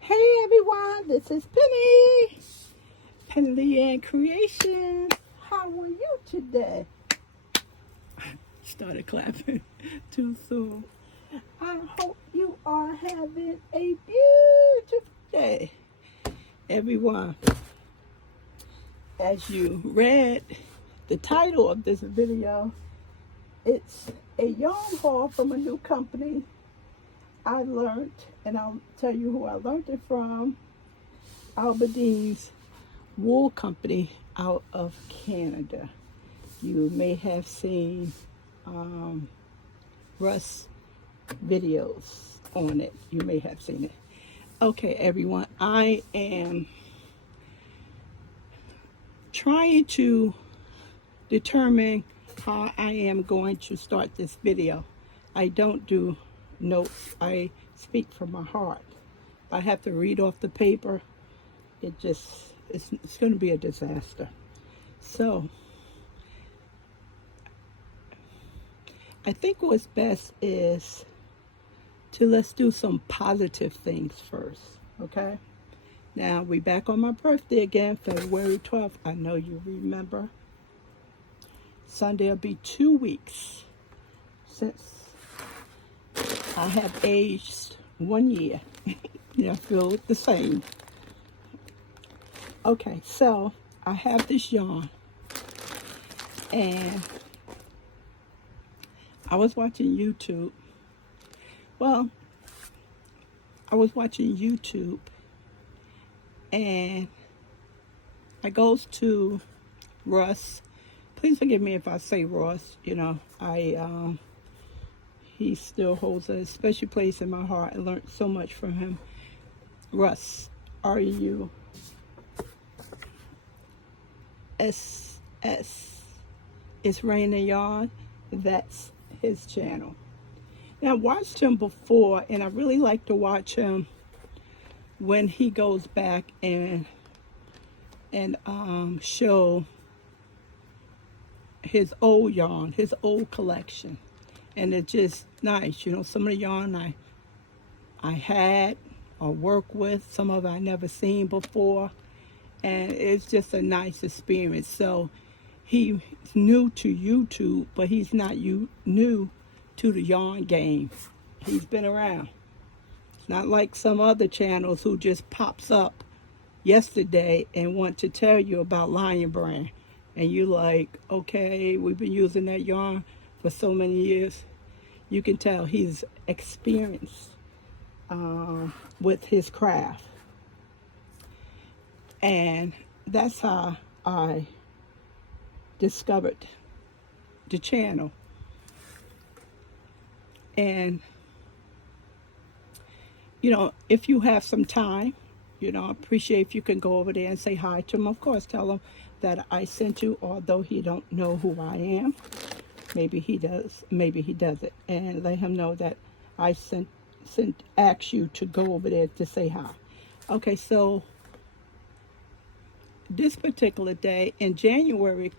Hey everyone, this is Penny, Penley-Ann Creation. How are you today? Started clapping too soon. I hope you are having a beautiful day. Everyone, as you read the title of this video, it's a yarn haul from a new company I learned, and I'll tell you who I learned it from. Aberdeen's wool company out of Canada. You may have seen Russ videos on it. You may have seen it. Okay, everyone, I am trying to determine how I am going to start this video. I don't do notes. I speak from my heart. I have to read off the paper. It's going to be a disaster. So I think what's best is let's do some positive things first, okay? Now, we back on my birthday again, February 12th. I know you remember. Sunday will be 2 weeks since I have aged 1 year. I feel the same. Okay, so I have this yarn, and I was watching YouTube. Well, I was watching YouTube, and I goes to Russ. Please forgive me if I say Russ. He still holds a special place in my heart. I learned so much from him. Russ, RUSS. It's Rain and Yarn. That's his channel. Now, I watched him before, and I really like to watch him when he goes back and show his old yarn, his old collection. And it's just nice. Some of the yarn I had or work with, some of it I never seen before. And it's just a nice experience. So he's new to YouTube, but he's not new to the yarn game. He's been around. It's not like some other channels who just pops up yesterday and want to tell you about Lion Brand. And you like, okay, we've been using that yarn for so many years. You can tell he's experienced with his craft. And that's how I discovered the channel. And, if you have some time, I appreciate if you can go over there and say hi to him. Of course, tell him that I sent you, although he don't know who I am. Maybe he does, maybe he doesn't. And let him know that I asked you to go over there to say hi. Okay, so this particular day in January,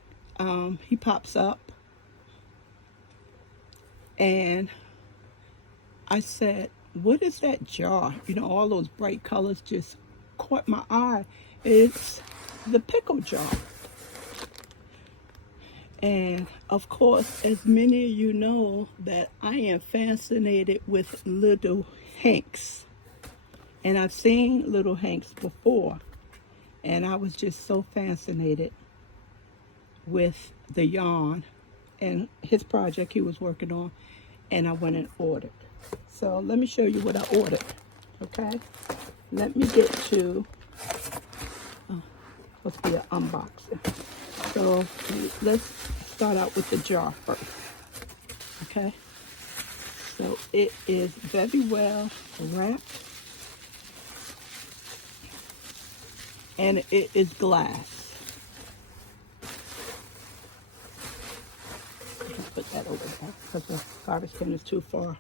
he pops up, and I said, what is that jar? All those bright colors just caught my eye. It's the pickle jar. And of course, as many of you know, that I am fascinated with little hanks. And I've seen little hanks before. And I was just so fascinated with the yarn and his project he was working on. And I went and ordered. So let me show you what I ordered. Okay? Let me get to, supposed to be an unboxing. So let's start out with the jar first. Okay? So it is very well wrapped. And it is glass. I can put that over there because the garbage can is too far.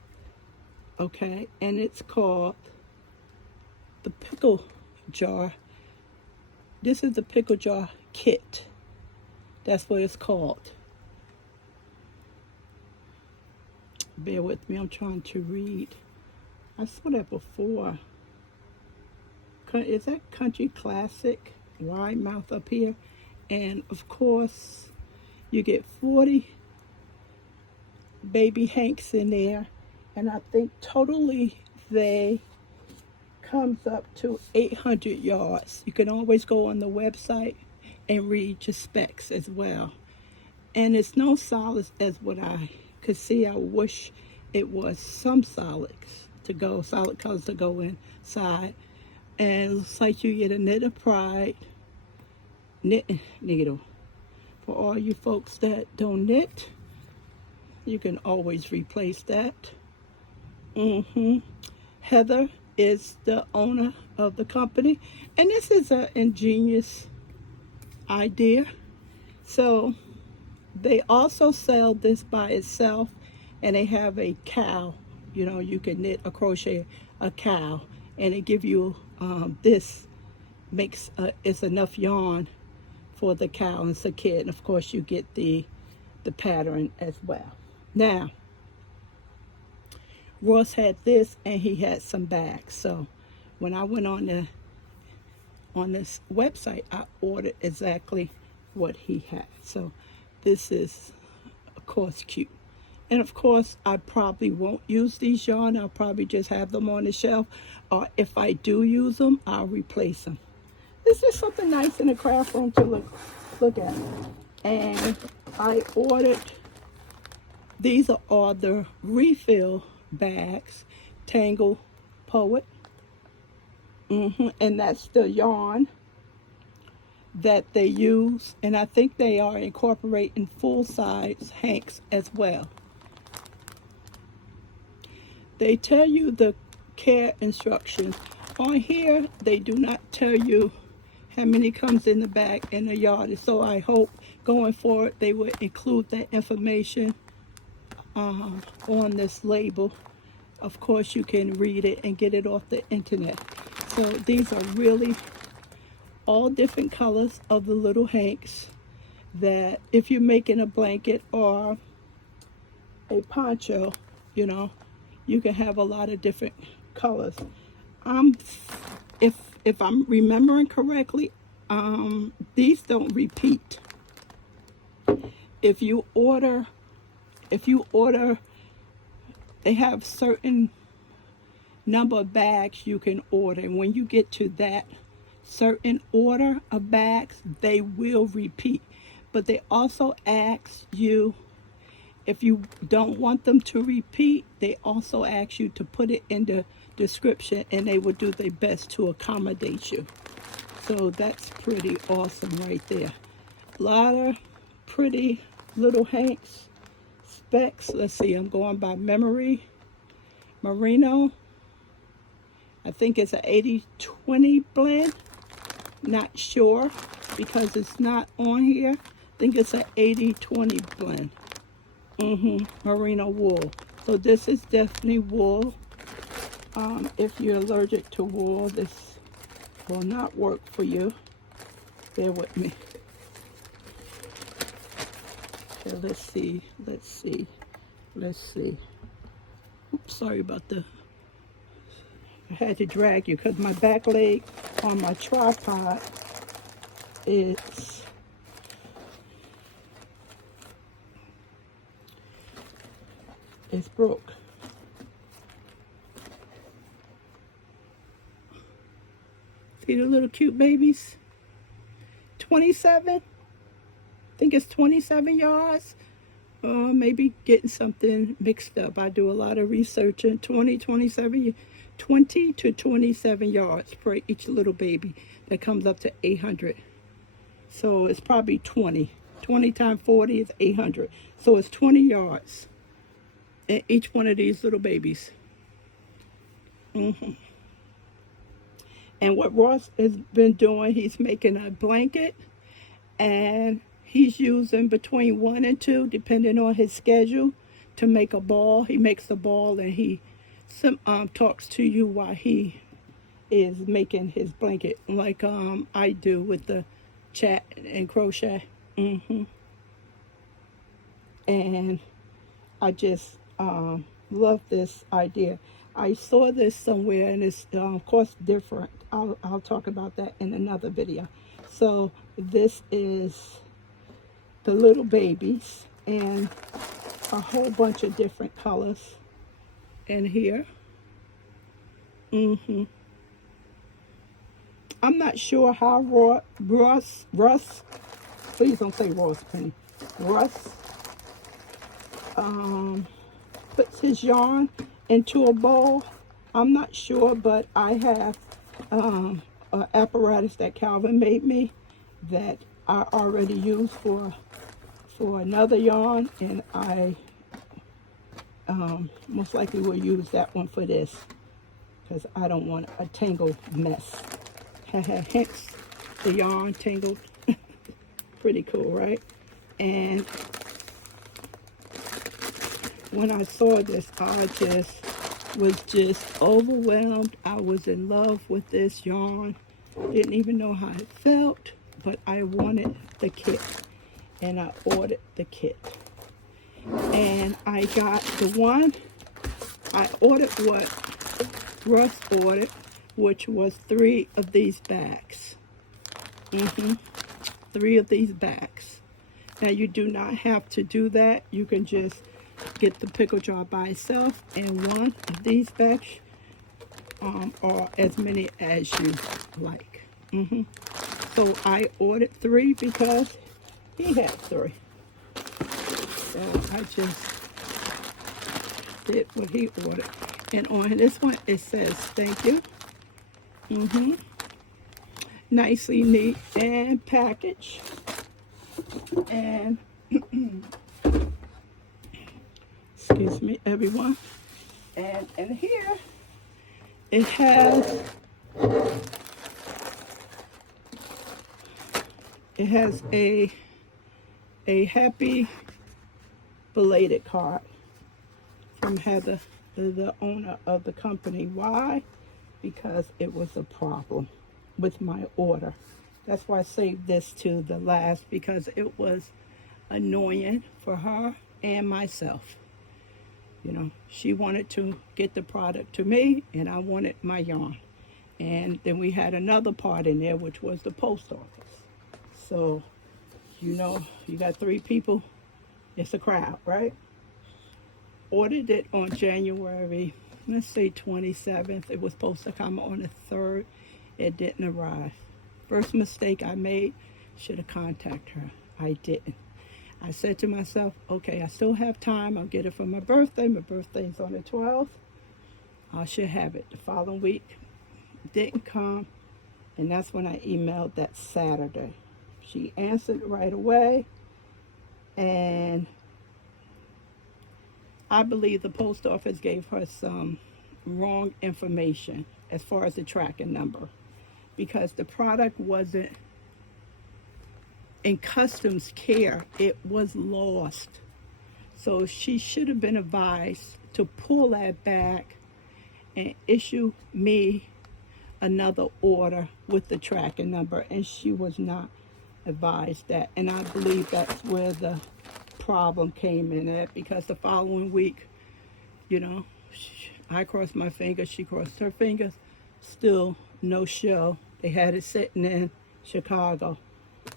Okay, and it's called the pickle jar. This is the pickle jar kit. That's what it's called. Bear with me, I'm trying to read. I saw that before. is that Country Classic wide mouth up here, and of course you get 40 baby hanks in there, and I think totally they comes up to 800 yards. You can always go on the website and read your specs as well. And it's no solids as what I could see. I wish it was some solids to go, solid colors to go inside. And it looks like you get a knit of pride knit needle. For all you folks that don't knit, you can always replace that. Heather is the owner of the company, and this is an ingenious idea. So they also sell this by itself, and they have a cowl. You know, you can knit a crochet a cowl, and it give you this makes it's enough yarn for the cowl and it's a kit, and of course you get the pattern as well. Now Ross had this, and he had some bags. So when I went on this website, I ordered exactly what he had. So this is, of course, cute. And of course, I probably won't use these yarn. I'll probably just have them on the shelf. Or if I do use them, I'll replace them. This is something nice in the craft room to look at. And I ordered, these are all the refill bags, Tangle Poet, and that's the yarn that they use, and I think they are incorporating full-size hanks as well. They tell you the care instructions. On here, they do not tell you how many comes in the bag and the yard, so I hope going forward they will include that information on this label. Of course, you can read it and get it off the internet. So these are really all different colors of the little hanks that if you're making a blanket or a poncho, you know, you can have a lot of different colors. If I'm remembering correctly, these don't repeat. If you order, they have certain number of bags you can order, and when you get to that certain order of bags, they will repeat. But they also ask you, if you don't want them to repeat, they also ask you to put it in the description, and they will do their best to accommodate you. So that's pretty awesome right there. A lot of pretty little hanks. Specs, let's see, I'm going by memory. Merino, I think it's an 80-20 blend. Not sure because it's not on here. I think it's an 80-20 blend. Merino wool. So this is definitely wool. If you're allergic to wool, this will not work for you. Bear with me. Okay, let's see. Oops, sorry about I had to drag you because my back leg on my tripod is broke. See the little cute babies? 27? I think it's 27 yards. Maybe getting something mixed up. I do a lot of research in 20 to 27 yards for each little baby. That comes up to 800. So it's probably 20. 20 times 40 is 800. So it's 20 yards in each one of these little babies. And what Ross has been doing, he's making a blanket, and he's using between 1 and 2, depending on his schedule, to make a ball. He makes a ball, and he talks to you while he is making his blanket, like I do with the chat and crochet. And I just love this idea. I saw this somewhere, and it's of course different. I'll talk about that in another video. So this is the little babies, and a whole bunch of different colors in here. I'm not sure how Russ, please don't say Ross, Penny. Russ puts his yarn into a bowl. I'm not sure, but I have an apparatus that Calvin made me that I already used for another yarn, and I most likely will use that one for this because I don't want a tangled mess. Hence the yarn tangled. Pretty cool, right? And when I saw this, I was just overwhelmed. I was in love with this yarn. Didn't even know how it felt, but I wanted the kit, and I ordered the kit. And I got the one, I ordered what Russ ordered, which was 3 of these bags. 3 of these bags. Now you do not have to do that. You can just get the pickle jar by itself, and one of these bags, or as many as you like. So I ordered 3 because he had 3. So I just did what he ordered. And on this one it says thank you. Nicely neat and packaged. And excuse me, everyone. And in here it has a happy belated card from Heather, the owner of the company. Why? Because it was a problem with my order. That's why I saved this to the last, because it was annoying for her and myself. You know, she wanted to get the product to me, and I wanted my yarn. And then we had another part in there, which was the post office. So, you know, you got 3 people, it's a crowd, right? Ordered it on January, let's say 27th. It was supposed to come on the 3rd. It didn't arrive. First mistake I made, should have contacted her. I didn't. I said to myself, okay, I still have time. I'll get it for my birthday. My birthday's on the 12th. I should have it. The following week, didn't come. And that's when I emailed that Saturday. She answered right away. And I believe the post office gave her some wrong information as far as the tracking number, because the product wasn't in customs care. It was lost. So she should have been advised to pull that back and issue me another order with the tracking number, and she was not advised that. And I believe that's where the problem came in at, because the following week, you know, I crossed my fingers, she crossed her fingers, still no show. They had it sitting in Chicago,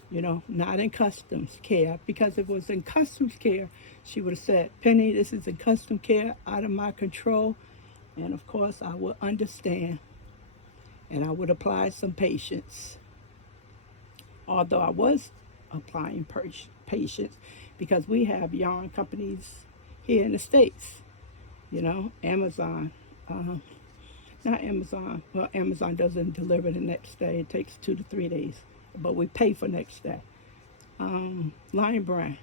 you know, not in customs care. Because if it was in customs care, she would have said, Penny, this is in customs care, out of my control. And of course I would understand, and I would apply some patience. Although I was applying patience, because we have yarn companies here in the States, you know, Amazon, not Amazon, well, Amazon doesn't deliver the next day. It takes 2 to 3 days, but we pay for next day. Lion Brand,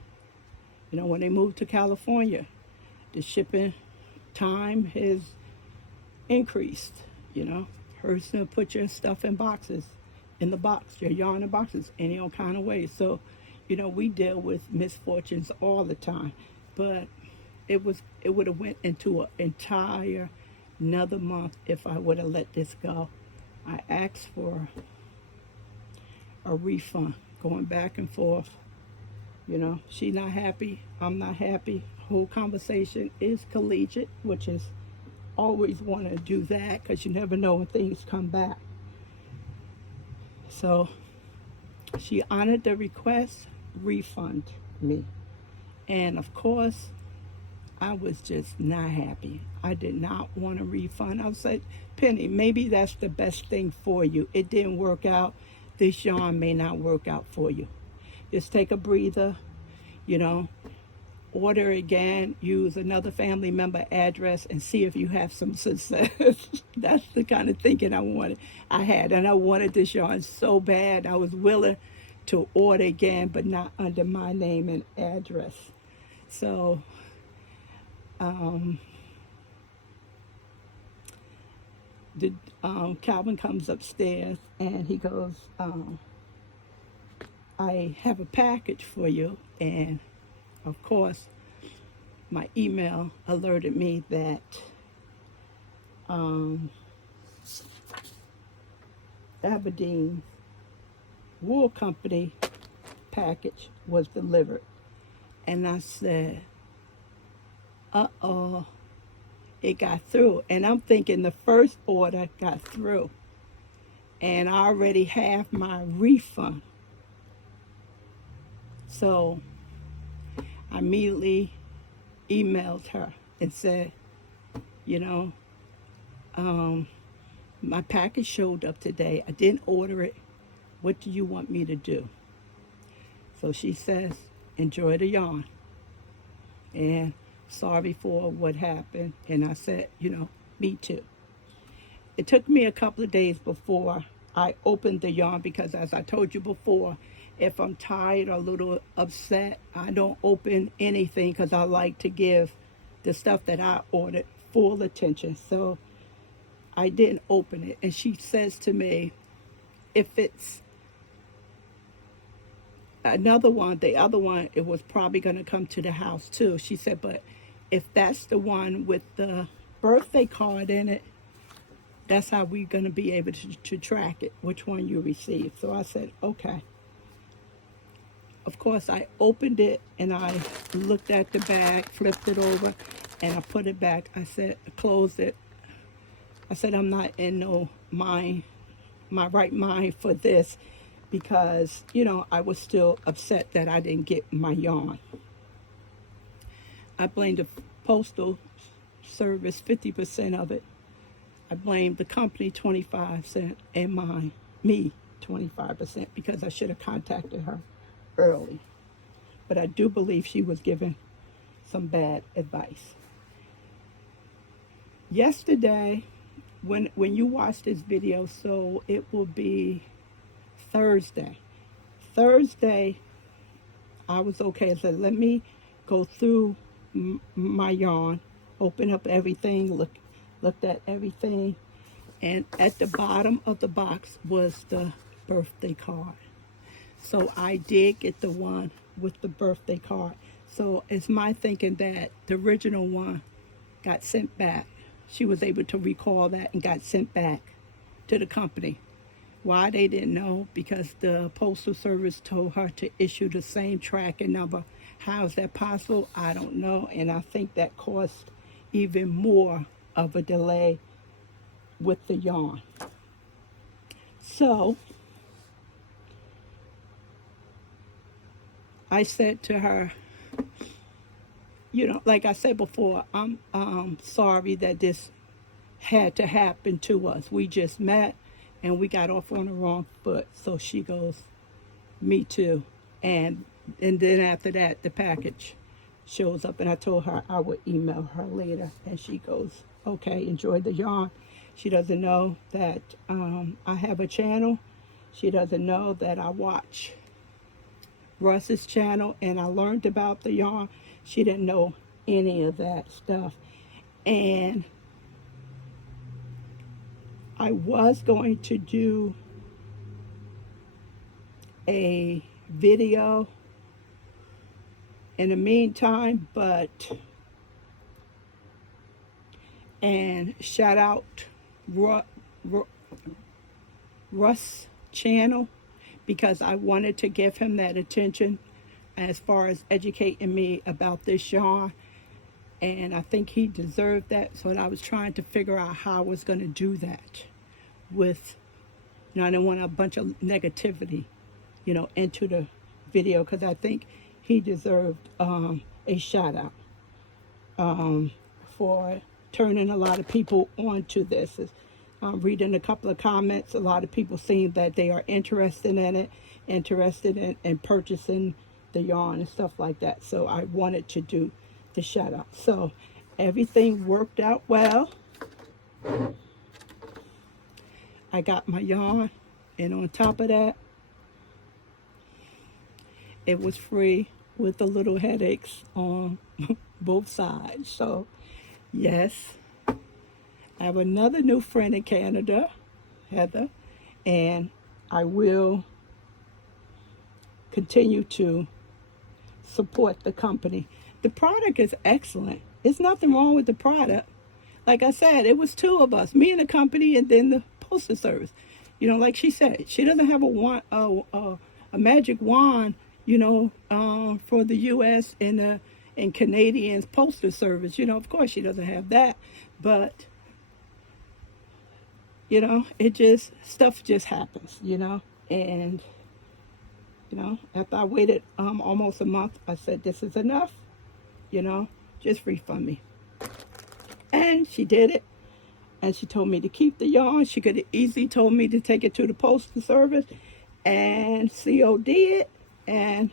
you know, when they moved to California, the shipping time has increased, you know. Hers to put your stuff in boxes, in the box, your yarn in boxes, any old kind of way. So, you know, we deal with misfortunes all the time, but it would have went into an entire another month if I would have let this go. I asked for a refund, going back and forth. You know, she's not happy, I'm not happy. Whole conversation is collegiate, which is always want to do that because you never know when things come back. So she honored the request, refund me. And of course, I was just not happy. I did not want a refund. I was like, Penny, maybe that's the best thing for you. It didn't work out. This yarn may not work out for you. Just take a breather, you know, order again, use another family member address, and see if you have some success. That's the kind of thinking I had. And I wanted this yarn so bad. I was willing to order again, but not under my name and address. So, Calvin comes upstairs and he goes, I have a package for you. And of course, my email alerted me that Aberdeen Wool Company package was delivered. And I said, uh-oh, it got through. And I'm thinking the first order got through. And I already have my refund. So I immediately emailed her and said, you know, my package showed up today. I didn't order it. What do you want me to do? So she says, enjoy the yarn. And sorry for what happened. And I said, you know, me too. It took me a couple of days before I opened the yarn because, as I told you before, if I'm tired or a little upset, I don't open anything because I like to give the stuff that I ordered full attention. So I didn't open it. And she says to me, if it's another one, the other one, it was probably going to come to the house too. She said, but if that's the one with the birthday card in it, that's how we're going to be able to track it, which one you received. So I said, okay. Of course, I opened it and I looked at the bag, flipped it over, and I put it back. I said, closed it. I said, I'm not in my right mind for this because, you know, I was still upset that I didn't get my yarn. I blamed the postal service 50% of it. I blamed the company 25% and me 25% because I should have contacted her early. But I do believe she was giving some bad advice. Yesterday, when you watch this video, so it will be Thursday. Thursday, I was okay. I said, let me go through my yarn, open up everything, looked at everything, and at the bottom of the box was the birthday card. So I did get the one with the birthday card. So it's my thinking that the original one got sent back. She was able to recall that and got sent back to the company. Why they didn't know? Because the Postal Service told her to issue the same tracking number. How is that possible? I don't know. And I think that caused even more of a delay with the yarn. So I said to her, you know, like I said before, I'm sorry that this had to happen to us. We just met and we got off on the wrong foot. So she goes, me too. And then after that, the package shows up and I told her I would email her later. And she goes, okay, enjoy the yarn. She doesn't know that I have a channel. She doesn't know that I watch Russ's channel and I learned about the yarn. She didn't know any of that stuff. And I was going to do a video in the meantime, and shout out Russ channel, because I wanted to give him that attention as far as educating me about this yarn. And I think he deserved that. So I was trying to figure out how I was going to do that with, I didn't want a bunch of negativity, into the video, because I think he deserved a shout out for turning a lot of people onto this. Reading a couple of comments, a lot of people saying that they are interested in it, interested in purchasing the yarn and stuff like that. So I wanted to do the shout out. So everything worked out well. I got my yarn, and on top of that, it was free with the little headaches on both sides. So yes, I have another new friend in Canada, Heather, and I will continue to support the company. The product is excellent. There's nothing wrong with the product. Like I said, it was two of us, me and the company, and then the postal service. Like she said, she doesn't have a magic wand, for the U.S. and Canadian postal service. Of course she doesn't have that, but stuff just happens, and after I waited almost a month, I said, this is enough, just refund me. And she did it. And she told me to keep the yarn. She could have easily told me to take it to the postal service and COD it.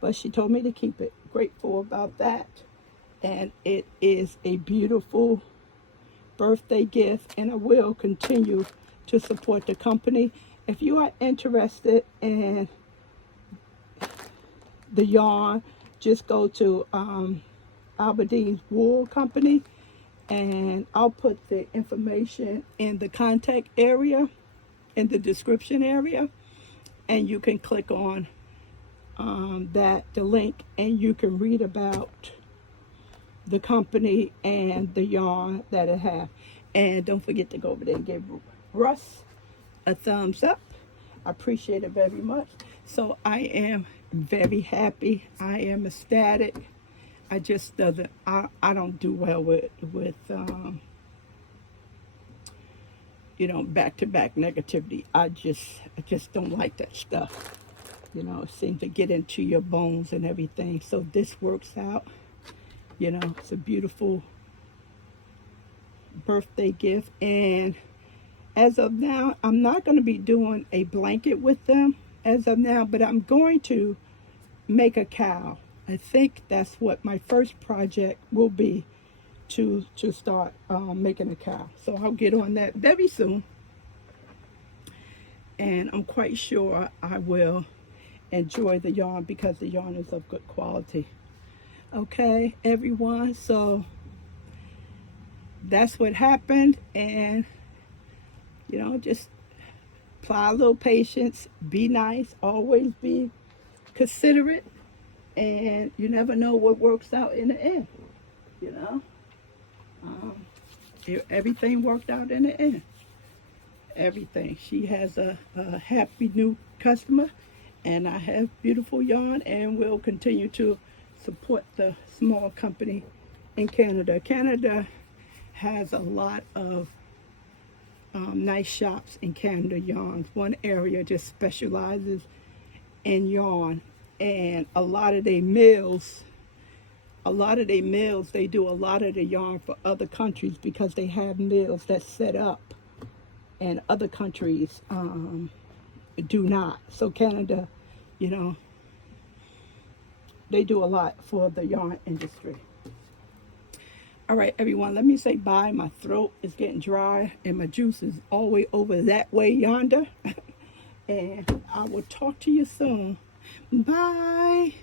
But she told me to keep it. Grateful about that. And it is a beautiful birthday gift. And I will continue to support the company. If you are interested in the yarn, just go to Aberdeen Wool Company, and I'll put the information in the contact area, in the description area, and you can click on the link, and you can read about the company and the yarn that it has. And don't forget to go over there and give Russ a thumbs up. I appreciate it very much. So I am very happy. I am ecstatic. I just I don't do well with back-to-back negativity. I just don't like that stuff. It seems to get into your bones and everything. So this works out. It's a beautiful birthday gift. And as of now, I'm not going to be doing a blanket with them as of now, but I'm going to make a cowl. I think that's what my first project will be, to start making a cowl. So I'll get on that very soon. And I'm quite sure I will enjoy the yarn, because the yarn is of good quality. Okay, everyone. So that's what happened. And, just apply a little patience. Be nice. Always be considerate. And you never know what works out in the end, everything worked out in the end. Everything. She has a happy new customer, and I have beautiful yarn, and will continue to support the small company in Canada. Canada has a lot of nice shops in Canada yarns. One area just specializes in yarn. And a lot of their mills, they do a lot of the yarn for other countries, because they have mills that set up, and other countries do not. So Canada, they do a lot for the yarn industry. All right, everyone, let me say bye. My throat is getting dry, and my juice is all the way over that way yonder. And I will talk to you soon. Bye.